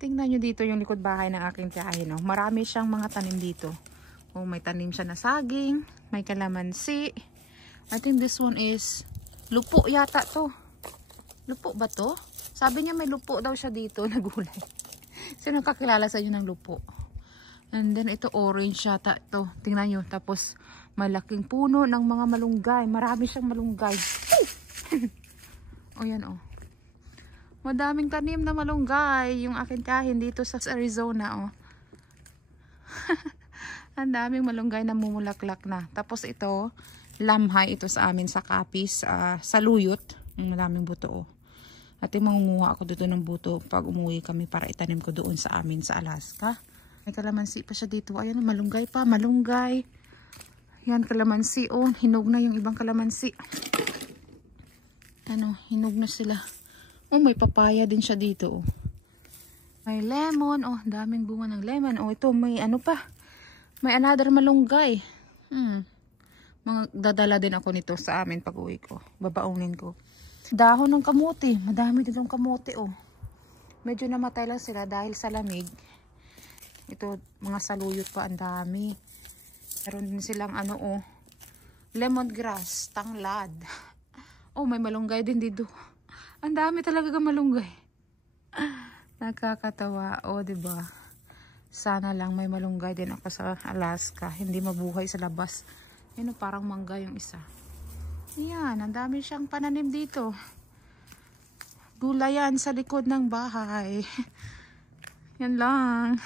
Tingnan nyo dito yung likod bahay ng aking tiyahin. Oh. Marami siyang mga tanim dito. Oh, may tanim siya na saging. May kalamansi. I think this one is lupo yata to. Lupo ba to? Sabi niya may lupo daw siya dito na gulay. Sino kakilala sa inyo ng lupo? And then ito orange yata ito. Tingnan nyo. Tapos malaking puno ng mga malunggay. Marami siyang malunggay. O yan o. Madaming tanim na malunggay yung aking tiyahin dito sa Arizona, oh. Ang daming malunggay na mumulaklak na. Tapos ito, lamhay ito sa amin sa Capiz, sa Luyot. Madaming buto, oh. At mangunguha ako dito ng buto pag umuwi kami para itanim ko doon sa amin sa Alaska. May kalamansi pa siya dito. Ayun, malunggay pa, malunggay. Yan, kalamansi, oh. Hinog na yung ibang kalamansi. Ano, hinog na sila. Oh, may papaya din siya dito, oh. May lemon, oh, daming bunga ng lemon. Oh, ito may ano pa. May another malunggay. Dadala din ako nito sa amin pag uwi ko. Babaungin ko. Dahon ng kamote. Madami din yung kamote, oh. Medyo namatay lang sila dahil sa lamig. Ito, mga saluyot pa, ang dami. Meron din silang ano, oh. Lemongrass, tanglad. Oh, may malunggay din dito. Ang dami talaga ng malunggay. Nakakatawa. O, diba? Sana lang may malunggay din ako sa Alaska. Hindi mabuhay sa labas. Yun, parang mangga yung isa. Ayan, ang dami siyang pananim dito. Gulayan sa likod ng bahay. Yan lang.